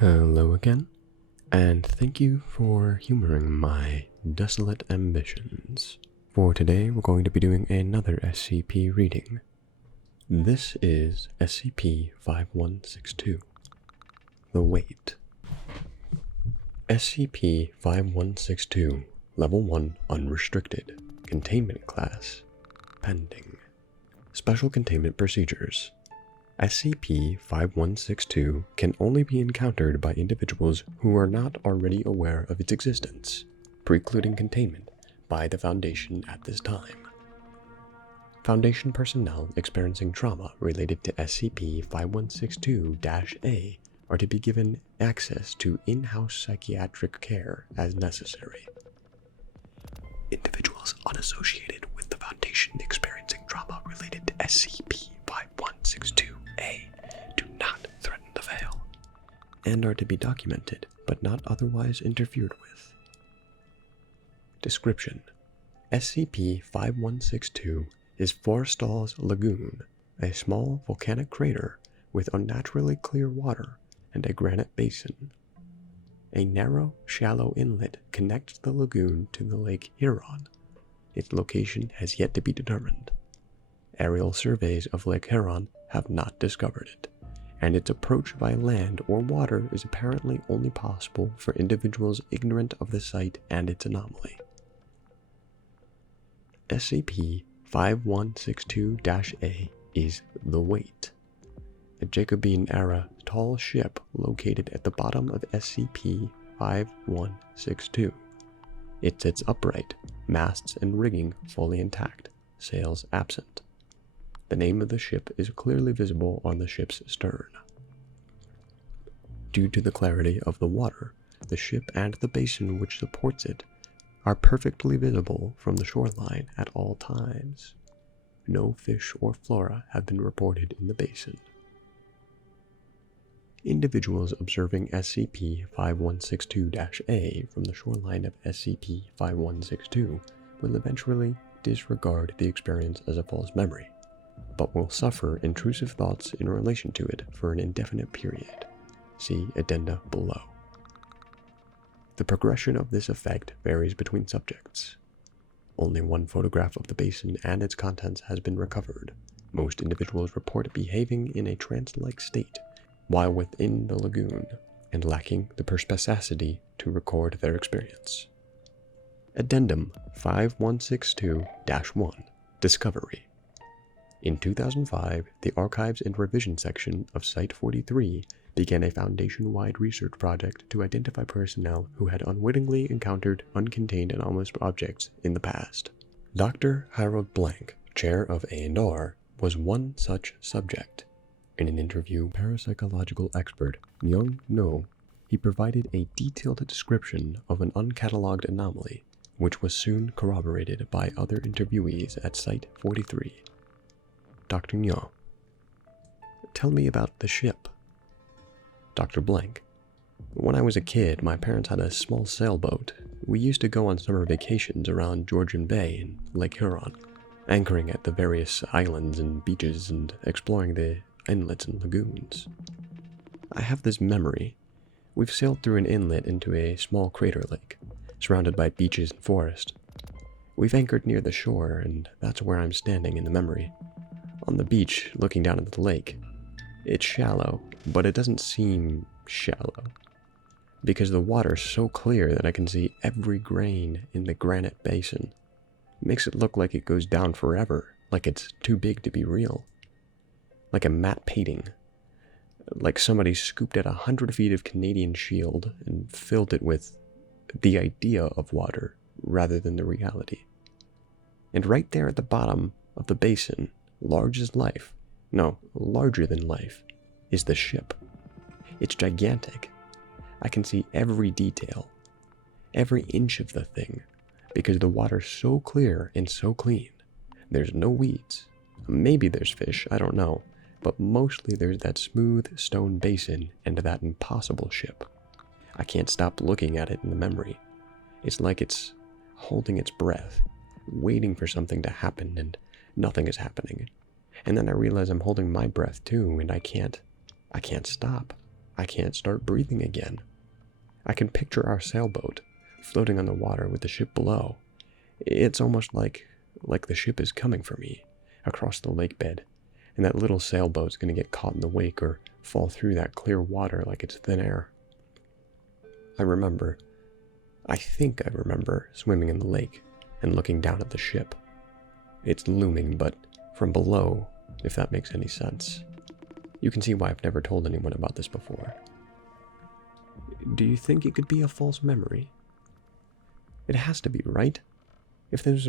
Hello again, and thank you for humoring my Desolate Ambitions. For today, we're going to be doing another SCP reading. This is SCP-5162, The Wait. SCP-5162, Level 1 Unrestricted, Containment Class, Pending. Special Containment Procedures. SCP-5162 can only be encountered by individuals who are not already aware of its existence, precluding containment by the Foundation at this time. Foundation personnel experiencing trauma related to SCP-5162-A are to be given access to in-house psychiatric care as necessary. Individuals unassociated with the Foundation experiencing trauma related to SCP-5162-A do not threaten the Veil, and are to be documented but not otherwise interfered with. Description: SCP-5162 is Forrestal's Lagoon, a small volcanic crater with unnaturally clear water and a granite basin. A narrow, shallow inlet connects the lagoon to the Lake Huron. Its location has yet to be determined. Aerial surveys of Lake Huron have not discovered it, and its approach by land or water is apparently only possible for individuals ignorant of the site and its anomaly. SCP-5162-A is The Wait, a Jacobean-era tall ship located at the bottom of SCP-5162. It sits upright, masts and rigging fully intact, sails absent. The name of the ship is clearly visible on the ship's stern. Due to the clarity of the water, the ship and the basin which supports it are perfectly visible from the shoreline at all times. No fish or flora have been reported in the basin. Individuals observing SCP-5162-A from the shoreline of SCP-5162 will eventually disregard the experience as a false memory, but will suffer intrusive thoughts in relation to it for an indefinite period. See addenda below. The progression of this effect varies between subjects. Only one photograph of the basin and its contents has been recovered. Most individuals report behaving in a trance-like state while within the lagoon, and lacking the perspicacity to record their experience. Addendum 5162-1 Discovery. In 2005, the Archives and Revision section of Site-43 began a Foundation-wide research project to identify personnel who had unwittingly encountered uncontained anomalous objects in the past. Dr. Harold Blank, chair of A&R, was one such subject. In an interview, parapsychological expert Myung No, he provided a detailed description of an uncatalogued anomaly, which was soon corroborated by other interviewees at Site-43. Dr. Nyo: Tell me about the ship. Dr. Blank: When I was a kid, my parents had a small sailboat. We used to go on summer vacations around Georgian Bay and Lake Huron, anchoring at the various islands and beaches and exploring the inlets and lagoons. I have this memory. We've sailed through an inlet into a small crater lake, surrounded by beaches and forest. We've anchored near the shore, and that's where I'm standing in the memory. On the beach, looking down into the lake. It's shallow, but it doesn't seem shallow, because the water's so clear that I can see every grain in the granite basin. It makes it look like it goes down forever, like it's too big to be real. Like a matte painting. Like somebody scooped out 100 feet of Canadian shield and filled it with the idea of water rather than the reality. And right there at the bottom of the basin, large as life, no, larger than life, is the ship. It's gigantic. I can see every detail, every inch of the thing, because the water's so clear and so clean. There's no weeds. Maybe there's fish, I don't know. But mostly there's that smooth stone basin and that impossible ship. I can't stop looking at it in the memory. It's like it's holding its breath, waiting for something to happen, and nothing is happening. And then I realize I'm holding my breath too, and I can't stop. I can't start breathing again. I can picture our sailboat floating on the water with the ship below. It's almost like the ship is coming for me across the lake bed, and that little sailboat's gonna get caught in the wake or fall through that clear water like it's thin air. I think I remember swimming in the lake and looking down at the ship. It's looming, but from below, if that makes any sense. You can see why I've never told anyone about this before. Do you think it could be a false memory? It has to be, right? If this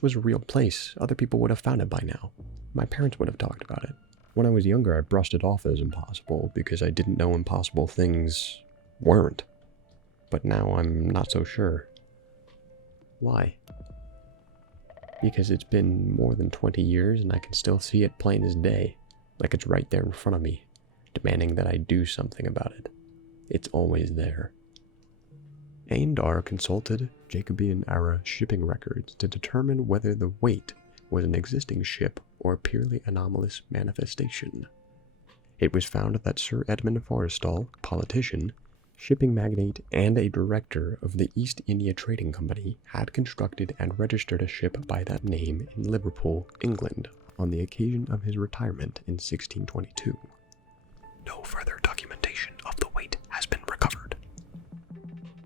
was a real place, other people would have found it by now. My parents would have talked about it. When I was younger, I brushed it off as impossible because I didn't know impossible things weren't. But now I'm not so sure. Why? Because it's been more than 20 years and I can still see it plain as day, like it's right there in front of me, demanding that I do something about it. It's always there. A&R consulted Jacobean-era shipping records to determine whether the weight was an existing ship or a purely anomalous manifestation. It was found that Sir Edmund Forrestal, politician, shipping magnate, and a director of the East India Trading Company, had constructed and registered a ship by that name in Liverpool, England, on the occasion of his retirement in 1622. No further documentation of the weight has been recovered.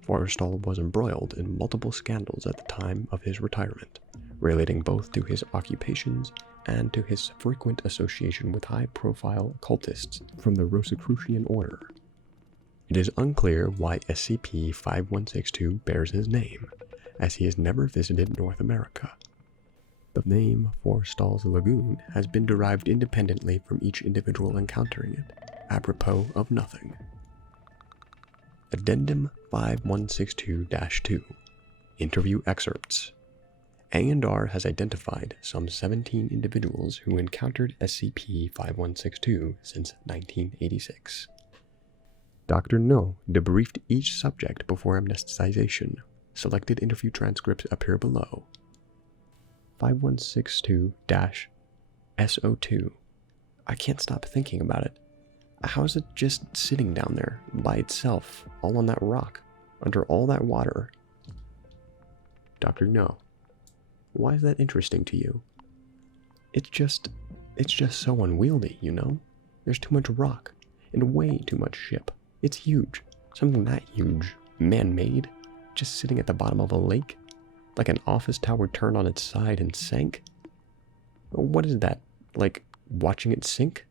Forrestal was embroiled in multiple scandals at the time of his retirement, relating both to his occupations and to his frequent association with high-profile occultists from the Rosicrucian Order. It is unclear why SCP-5162 bears his name, as he has never visited North America. The name Forrestal's Lagoon has been derived independently from each individual encountering it, apropos of nothing. Addendum 5162-2 Interview Excerpts. A&R has identified some 17 individuals who encountered SCP-5162 since 1986. Dr. No debriefed each subject before amnesticization. Selected interview transcripts appear below. 5162-SO2. I can't stop thinking about it. How is it just sitting down there, by itself, all on that rock, under all that water? Dr. No. Why is that interesting to you? It's just so unwieldy, you know? There's too much rock, and way too much ship. It's huge. Something that huge, man-made, just sitting at the bottom of a lake, like an office tower turned on its side and sank? What is that, like watching it sink?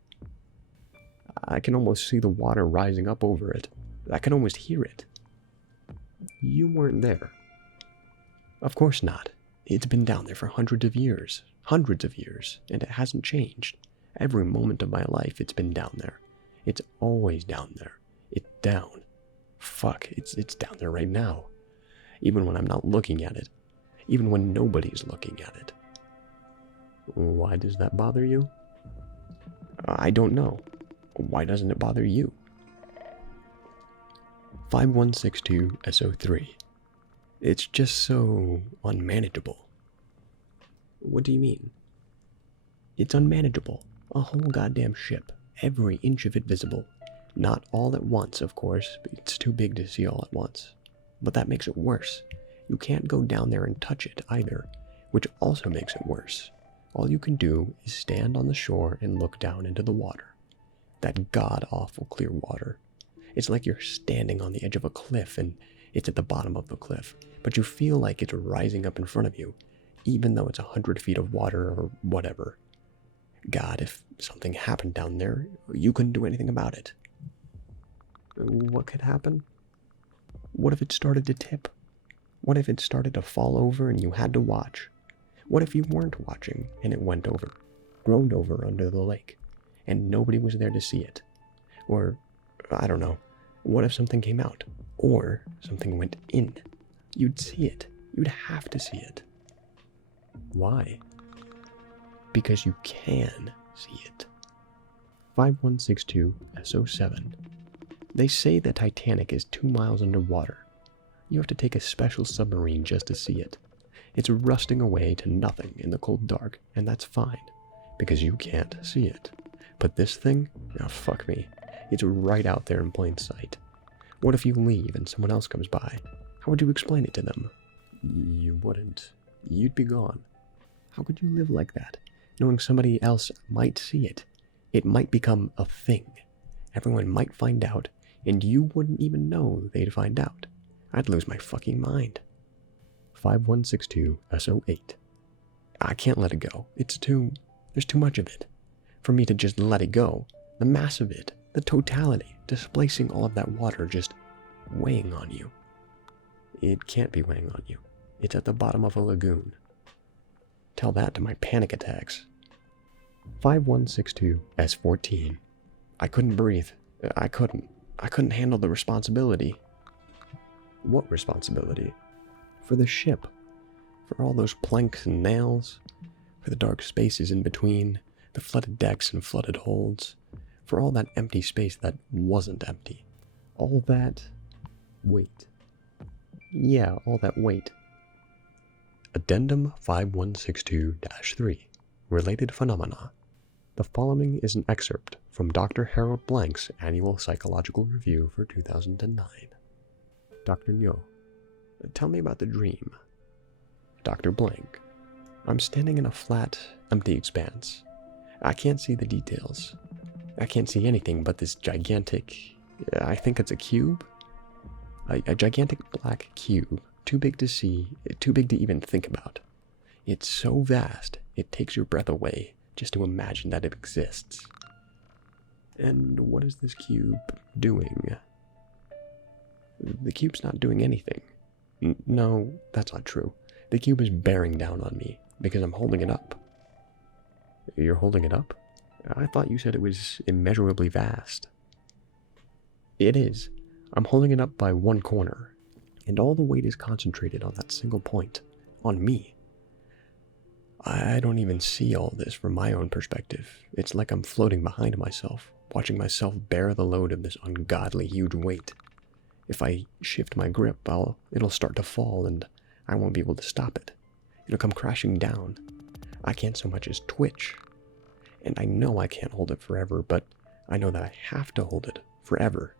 I can almost see the water rising up over it. I can almost hear it. You weren't there. Of course not. It's been down there for hundreds of years, and it hasn't changed. Every moment of my life it's been down there. It's always down there. It's down. Fuck, it's down there right now. Even when I'm not looking at it. Even when nobody's looking at it. Why does that bother you? I don't know. Why doesn't it bother you? 5162-SO3. It's just so unmanageable. What do you mean? It's unmanageable. A whole goddamn ship. Every inch of it visible. Not all at once, of course. It's too big to see all at once. But that makes it worse. You can't go down there and touch it either, which also makes it worse. All you can do is stand on the shore and look down into the water. That god-awful clear water. It's like you're standing on the edge of a cliff and it's at the bottom of the cliff, but you feel like it's rising up in front of you, even though it's 100 feet of water or whatever. God, if something happened down there, you couldn't do anything about it. What could happen? What if it started to tip? What if it started to fall over and you had to watch? What if you weren't watching and it went over, groaned over under the lake, and nobody was there to see it? Or, I don't know, what if something came out? Or something went in? You'd see it. You'd have to see it. Why? Because you can see it. 5162-SO7. They say the Titanic is 2 miles underwater. You have to take a special submarine just to see it. It's rusting away to nothing in the cold dark, and that's fine, because you can't see it. But this thing? Oh, fuck me. It's right out there in plain sight. What if you leave and someone else comes by? How would you explain it to them? You wouldn't. You'd be gone. How could you live like that, knowing somebody else might see it? It might become a thing. Everyone might find out, and you wouldn't even know they'd find out. I'd lose my fucking mind. 5162 SO8. I can't let it go. There's too much of it. For me to just let it go, the mass of it, the totality, displacing all of that water, just weighing on you. It can't be weighing on you. It's at the bottom of a lagoon. Tell that to my panic attacks. 5162 S14. I couldn't breathe. I couldn't handle the responsibility. What responsibility? For the ship. For all those planks and nails. For the dark spaces in between. The flooded decks and flooded holds. For all that empty space that wasn't empty. All that weight. Yeah, all that weight. Addendum 5162-3. Related Phenomena. The following is an excerpt from Dr. Harold Blank's Annual Psychological Review for 2009. Dr. Nyo. Tell me about the dream. Dr. Blank. I'm standing in a flat, empty expanse. I can't see the details. I can't see anything but this gigantic, I think it's a cube? A gigantic black cube, too big to see, too big to even think about. It's so vast, it takes your breath away just to imagine that it exists. And what is this cube doing? The cube's not doing anything. No, that's not true. The cube is bearing down on me because I'm holding it up. You're holding it up? I thought you said it was immeasurably vast. It is. I'm holding it up by one corner, and all the weight is concentrated on that single point, on me. I don't even see all this from my own perspective. It's like I'm floating behind myself, watching myself bear the load of this ungodly huge weight. If I shift my grip, it'll start to fall, and I won't be able to stop it. It'll come crashing down. I can't so much as twitch. And I know I can't hold it forever, but I know that I have to hold it forever.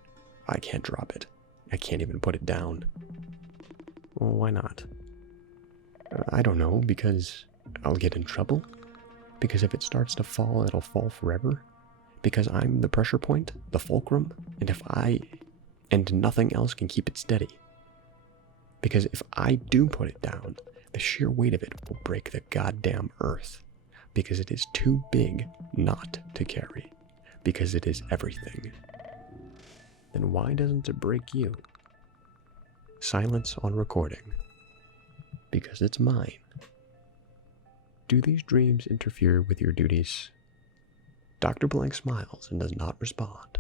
I can't drop it. I can't even put it down. Well, why not? I don't know, because I'll get in trouble? Because if it starts to fall, it'll fall forever? Because I'm the pressure point, the fulcrum, and nothing else can keep it steady? Because if I do put it down, the sheer weight of it will break the goddamn earth. Because it is too big not to carry. Because it is everything. Then why doesn't it break you? Silence on recording. Because it's mine. Do these dreams interfere with your duties? Dr. Blank smiles and does not respond.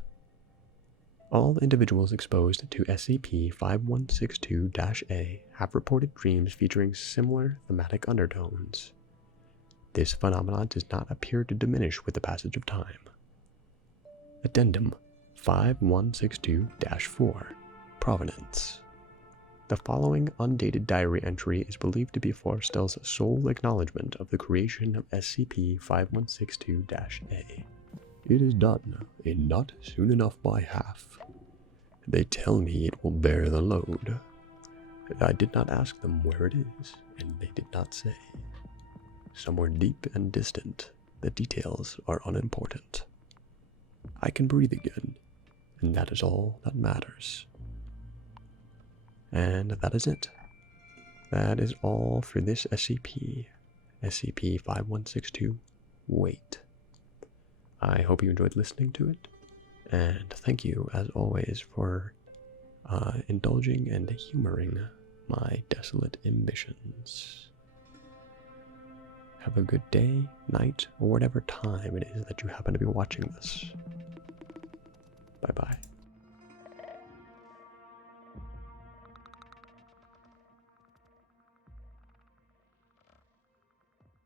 All individuals exposed to SCP-5162-A have reported dreams featuring similar thematic undertones. This phenomenon does not appear to diminish with the passage of time. Addendum 5162-4. Provenance. The following undated diary entry is believed to be Forstel's sole acknowledgement of the creation of SCP-5162-A. It is done, in not soon enough by half. They tell me it will bear the load. I did not ask them where it is, and they did not say. Somewhere deep and distant, the details are unimportant. I can breathe again, and that is all that matters. And that is it. That is all for this SCP, SCP-5162. Wait. I hope you enjoyed listening to it, and thank you, as always, for indulging and humoring my desolate ambitions. Have a good day, night, or whatever time it is that you happen to be watching this. Bye-bye.